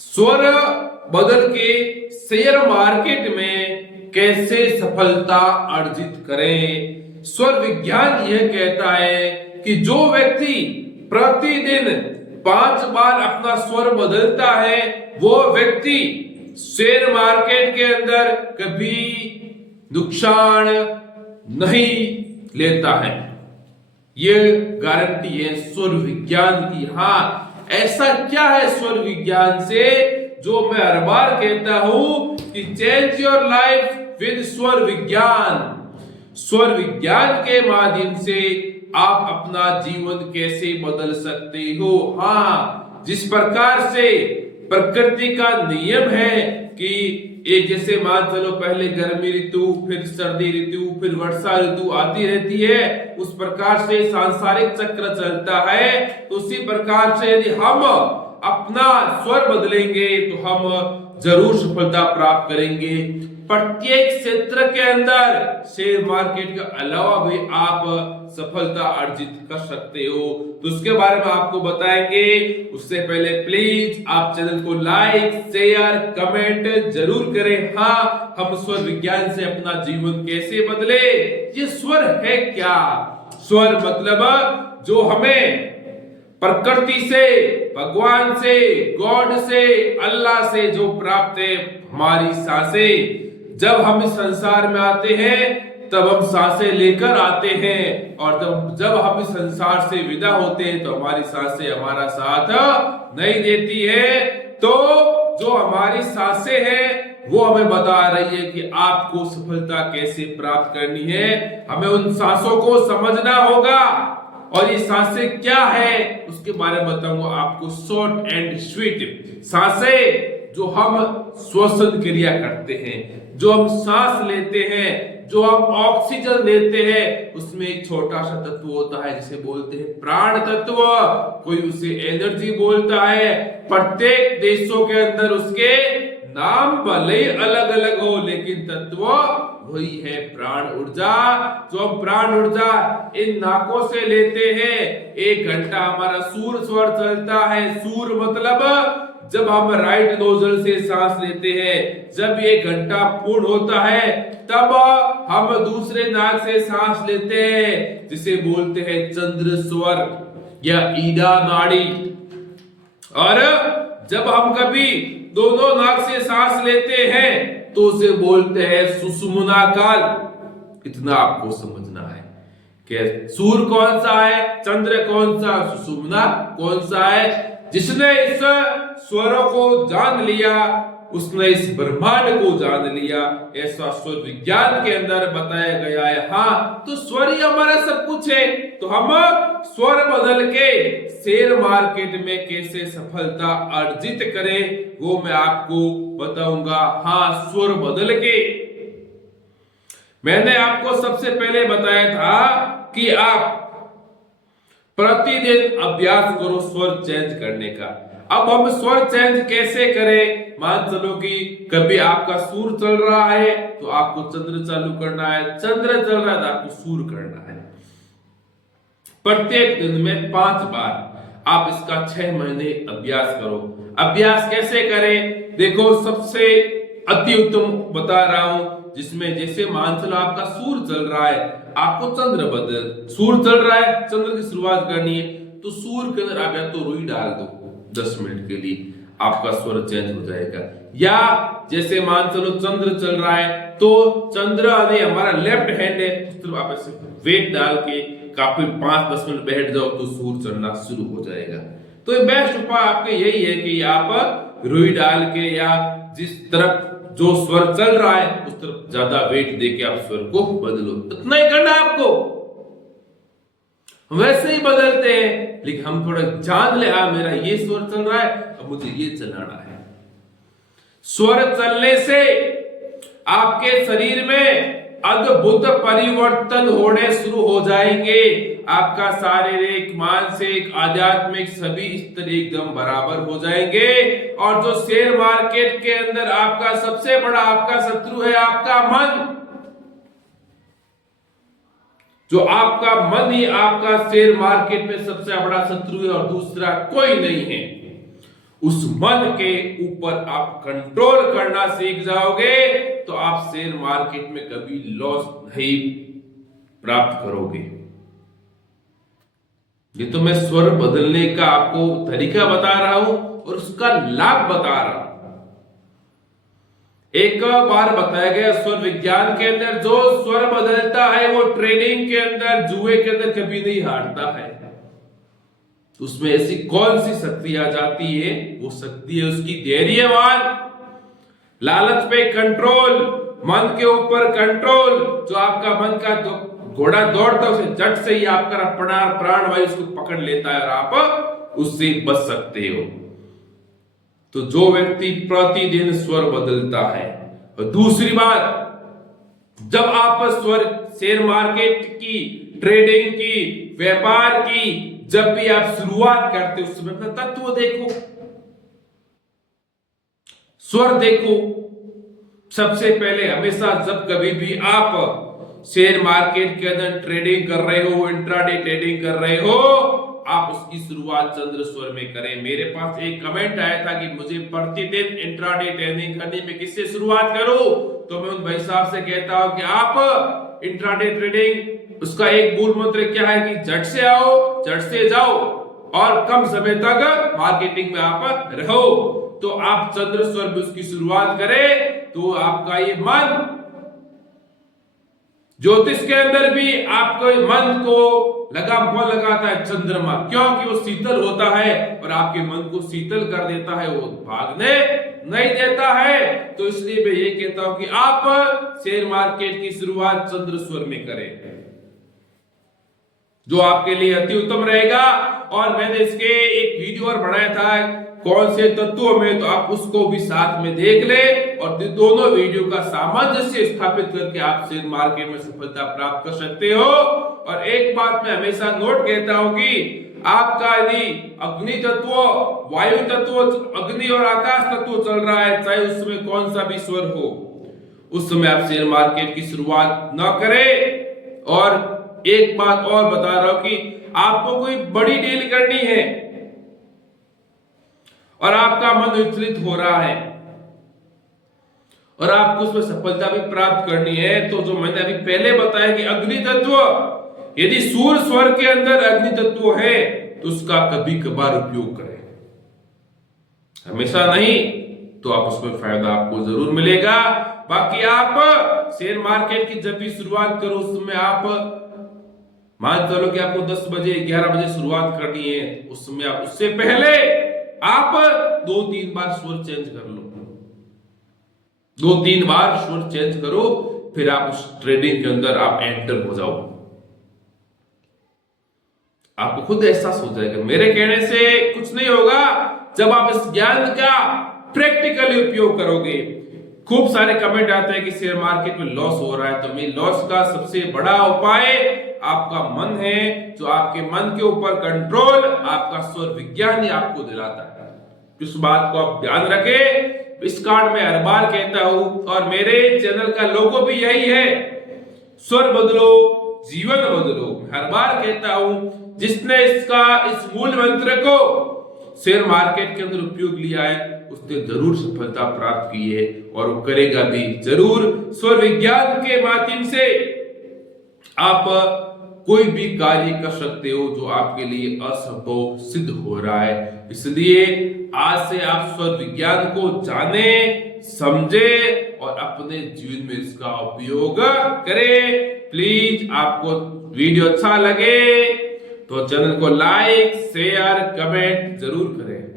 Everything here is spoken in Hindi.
स्वर बदल के शेयर मार्केट में कैसे सफलता अर्जित करें। स्वर विज्ञान यह कहता है कि जो व्यक्ति प्रतिदिन 5 बार अपना स्वर बदलता है वो व्यक्ति शेयर मार्केट के अंदर कभी नुकसान नहीं लेता है। यह गारंटी है स्वर विज्ञान की। हाँ, ऐसा क्या है स्वर विज्ञान से जो मैं हर बार कहता हूं कि चेंज योर लाइफ विद स्वर विज्ञान। स्वर विज्ञान के माध्यम से आप अपना जीवन कैसे बदल सकते हो। हाँ, जिस प्रकार से प्रकृति का नियम है कि एक जैसे मान चलो पहले गर्मी ऋतु, फिर सर्दी ऋतु, फिर वर्षा ऋतु आती रहती है, उस प्रकार से सांसारिक चक्र चलता है। तो उसी प्रकार से यदि हम अपना स्वर बदलेंगे तो हम जरूर सफलता प्राप्त करेंगे। प्रत्येक क्षेत्र के अंदर शेयर मार्केट के अलावा भी आप सफलता अर्जित कर सकते हो, तो उसके बारे में आपको बताएंगे। उससे पहले प्लीज आप चैनल को लाइक, शेयर, कमेंट जरूर करें। हाँ, हम स्वर विज्ञान से अपना जीवन कैसे बदले। ये स्वर है क्या? स्वर मतलब जो हमें प्रकृति से, भगवान से, गॉड से, अल्लाह से जो प्राप्त है, हमारी सांसें। जब हम इस संसार में आते हैं तब हम सांसें लेकर आते हैं, और जब हम इस संसार से विदा होते हैं तो हमारी सांसें हमारा साथ नहीं देती है। तो जो हमारी सांसें हैं वो हमें बता रही है कि आपको सफलता कैसे प्राप्त करनी है। हमें उन सांसों को समझना होगा, और ये सांसें क्या है उसके बारे में बताऊंगा आपको शॉर्ट एंड स्वीट। सांसें जो हम श्वसन क्रिया करते हैं, जो हम सांस लेते हैं, जो हम ऑक्सीजन लेते हैं, उसमें एक छोटा सा तत्व होता है जिसे बोलते हैं प्राण तत्व। कोई उसे एनर्जी बोलता है। प्रत्येक देशों के अंदर उसके नाम भले अलग अलग हो, लेकिन तत्व वही है प्राण ऊर्जा। जो हम प्राण ऊर्जा इन नाकों से लेते हैं, 1 घंटा हमारा सूर स्वर चलता है। सूर मतलब जब हम राइट नोजल से सांस लेते हैं, जब 1 घंटा पूर्ण होता है तब हम दूसरे नाक से सांस लेते हैं, जिसे बोलते हैं चंद्र स्वर या ईडा नाड़ी। और जब हम कभी दोनों नाक से सांस लेते हैं तो उसे बोलते हैं सुषुम्ना काल। इतना आपको समझना है कि सूर कौन सा है, चंद्र कौन सा, सुषुम्ना कौन सा है। जिसने इस स्वरों को जान लिया उसने इस ब्रह्मांड को जान लिया, ऐसा स्वर विज्ञान के अंदर बताया गया है। हाँ, तो स्वर ही हमारा सब कुछ है। तो हम स्वर बदल के शेयर मार्केट में कैसे सफलता अर्जित करें वो मैं आपको बताऊंगा। हाँ, स्वर बदल के मैंने आपको सबसे पहले बताया था कि आप प्रतिदिन अभ्यास करो स्वर चेंज करने का। अब हम स्वर चेंज कैसे करें? मान चलो कि कभी आपका सूर चल रहा है तो आपको चंद्र चालू करना है, चंद्र चल रहा है तो आपको सूर करना है। प्रत्येक दिन में 5 बार आप इसका 6 महीने अभ्यास करो। अभ्यास कैसे करें? देखो, सबसे अति उत्तम बता रहा हूं, जिसमें जैसे मान चलो आपका सूर चल रहा है, आपको चंद्र बदल, सूर चल रहा है, चंद्र की शुरुआत करनी है, तो सूर के अंदर आप या तो रुई डाल दो 10 मिनट के लिए, आपका स्वर चेंज हो जाएगा। या जैसे मान चलो चंद्र चल रहा है तो चंद्र हमारा लेफ्ट हैंड है, उस तरफ आप ऐसे वेट डाल के काफी 5-10 मिनट बैठ जाओ तो सूर चलना शुरू हो जाएगा। तो ये बेस्ट उपाय आपके यही है कि आप रुई डाल के या जिस तरफ जो स्वर चल रहा है उस तरफ ज्यादा वेट देके आप स्वर को बदलो। इतना ही करना है आपको। वैसे ही बदलते हैं, लेकिन हम थोड़ा जान ले, मेरा ये स्वर चल रहा है, अब मुझे ये चलाना है। स्वर चलने से आपके शरीर में अद्भुत परिवर्तन होने शुरू हो जाएंगे। आपका शारीरिक, मानसिक, आध्यात्मिक सभी स्तर एकदम बराबर हो जाएंगे। और जो शेयर मार्केट के अंदर आपका सबसे बड़ा आपका शत्रु है आपका मन, जो आपका मन ही आपका शेयर मार्केट में सबसे बड़ा शत्रु है और दूसरा कोई नहीं है। उस मन के ऊपर आप कंट्रोल करना सीख जाओगे तो आप शेयर मार्केट में कभी लॉस नहीं प्राप्त करोगे। ये तो मैं स्वर बदलने का आपको तरीका बता रहा हूं और उसका लाभ बता रहा हूं। एक बार बताया गया स्वर विज्ञान के अंदर जो स्वर बदलता है वो ट्रेनिंग के अंदर, जुए के अंदर कभी नहीं हारता है। उसमें ऐसी कौन सी शक्ति आ जाती है? वो शक्ति है उसकी धैर्यवान, लालच पे कंट्रोल, मन के ऊपर कंट्रोल। जो आपका मन का घोड़ा दौड़ता है उसे झट से ही आपका प्राण वायु उसको पकड़ लेता है और आप उससे बच सकते हो। तो जो व्यक्ति प्रतिदिन स्वर बदलता है, और दूसरी बात, जब आप स्वर शेयर मार्केट की, ट्रेडिंग की, व्यापार की जब भी आप शुरुआत करते हो उस समय अपना तत्व देखो, स्वर देखो। सबसे पहले हमेशा जब कभी भी आप शेयर मार्केट के अंदर ट्रेडिंग कर रहे हो, इंट्राडे ट्रेडिंग कर रहे हो, आप उसकी शुरुआत चंद्र स्वर में करें। मेरे पास एक कमेंट आया था कि मुझे प्रतिदिन इंट्राडे ट्रेडिंग करने में किससे शुरुआत करूं? तो मैं उन भाई साहब से कहता हूं कि आप इंट्राडे ट्रेडिंग, उसका एक मूल मंत्र क्या है कि झट से आओ, झट से जाओ और कम समय तक मार्केटिंग में आप रहो। तो आप चंद्र स्वर में उसकी शुरुआत करें तो आपका ये मन, ज्योतिष के अंदर भी आपके मन को लगाम कौन लगाता है? चंद्रमा। क्योंकि वो शीतल होता है और आपके मन को शीतल कर देता है, वो भागने नहीं देता है। तो इसलिए मैं ये कहता हूं कि आप शेयर मार्केट की शुरुआत चंद्र स्वर में करें, जो आपके लिए अति उत्तम रहेगा। और मैंने इसके एक वीडियो और बनाया था कौन से तत्वों में, तो आप उसको भी साथ में देख ले और दोनों वीडियो का सामंजस्य स्थापित करके आप शेयर मार्केट में सफलता प्राप्त कर सकते हो। और एक बात मैं हमेशा नोट कहता हूं कि आपका यदि अग्नि तत्व, वायु तत्व, अग्नि और आकाश तत्व चल रहा है, चाहे उसमें कौन सा भी स्वर हो, उस समय आप शेयर मार्केट की शुरुआत न करें। और एक बात और बता रहा हूं कि आपको कोई बड़ी डील करनी है और आपका मन विचलित हो रहा है और आपको उसमें सफलता भी प्राप्त करनी है, तो जो मैंने अभी पहले बताया कि अग्नि तत्व, यदि सूर्य स्वर के अंदर अग्नि तत्व है तो उसका कभी कभार उपयोग करें, हमेशा नहीं। तो आप उसमें फायदा आपको जरूर मिलेगा। बाकी आप शेयर मार्केट की जब भी शुरुआत करो उसमें आप मान चलो कि आपको 10 बजे 11 बजे शुरुआत करनी है, उसमें आप उससे पहले आप 2-3 बार स्वर चेंज कर लो, 2-3 बार स्वर चेंज करो, फिर आप उस ट्रेडिंग के अंदर आप एंटर हो जाओ। आपको खुद एहसास हो जाएगा, मेरे कहने से कुछ नहीं होगा। जब आप इस ज्ञान का प्रैक्टिकली उपयोग करोगे, खूब सारे कमेंट आते हैं कि शेयर मार्केट में लॉस हो रहा है, तो मैं लॉस का सबसे बड़ा उपाय आपका मन है, जो आपके मन के ऊपर कंट्रोल आपका स्वर विज्ञान ही आपको दिलाता है। इस बात को आप ध्यान रखें। इस कार्ड में हर बार कहता हूं और मेरे चैनल का लोगो भी यही है, स्वर बदलो जीवन बदलो। हर बार कहता हूं जिसने इस मूल मंत्र को शेयर मार्केट के अंदर उपयोग लिया है उसने जरूर सफलता प्राप्त की है और वो करेगा भी जरूर। स्वर विज्ञान के माध्यम से आप कोई भी कार्य कर सकते हो जो आपके लिए असंभव सिद्ध हो रहा है। इसलिए आज से आप स्वर विज्ञान को जाने, समझे और अपने जीवन में इसका उपयोग करें। प्लीज आपको वीडियो अच्छा लगे तो चैनल को लाइक, शेयर, कमेंट जरूर करें।